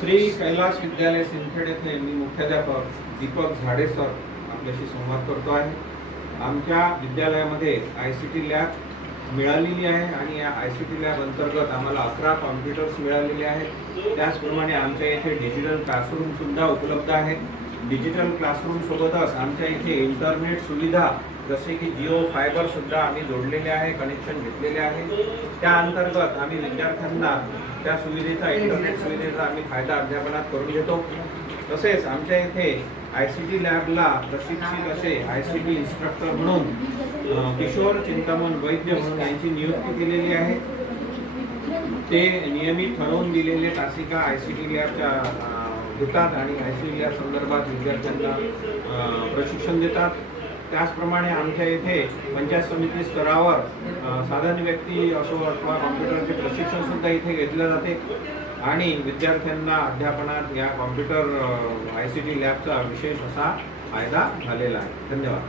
श्री कैलास विद्यालय सिंदखेड येथे मी मुख्याध्यापक दीपक झाडे सर आपल्याशी संवाद करतो आहे। आमच्या विद्यालयामध्ये ICT लॅब मिळालेली आहे आणि या ICT लॅब अंतर्गत आम्हाला 11 कॉम्प्युटर्स मिळालेले आहेत। त्याचप्रमाणे आमच्या इथे डिजिटल क्लासरूम सुद्धा उपलब्ध आहेत। डिजिटल क्लासरूम सोबतच आमच्या इथे इंटरनेट सुविधा जसे की जिओ फायबर सुद्धा आम्ही जोडलेले आहे, कनेक्शन घेतलेले आहे। त्या अंतर्गत आम्ही विद्यार्थ्यांना त्या सुविधेचा इंटरनेट सुविधेचा आम्ही फायदा अध्यापनात करून घेतो। तसेच आमच्या इथे ICT लॅबला प्रशिक्षित असे ICT इन्स्ट्रक्टर म्हणून किशोर चिंतामण वैद्य म्हणून यांची नियुक्ती केलेली आहे। ते नियमित ठरवून दिलेले तासिका ICT लॅबच्या घेतात आणि ICT लॅब संदर्भात विद्यार्थ्यांना प्रशिक्षण देतात। त्याचप्रमाणे आमच्या इथे पंचायत समिती स्तरावर साधारण व्यक्ती असो अथवा कॉम्प्युटरचे प्रशिक्षण सुद्धा इथे घेतले जाते आणि विद्यार्थ्यांना अध्यापनात या कॉम्प्युटर ICT लॅबचा विशेष असा फायदा झालेला आहे। धन्यवाद।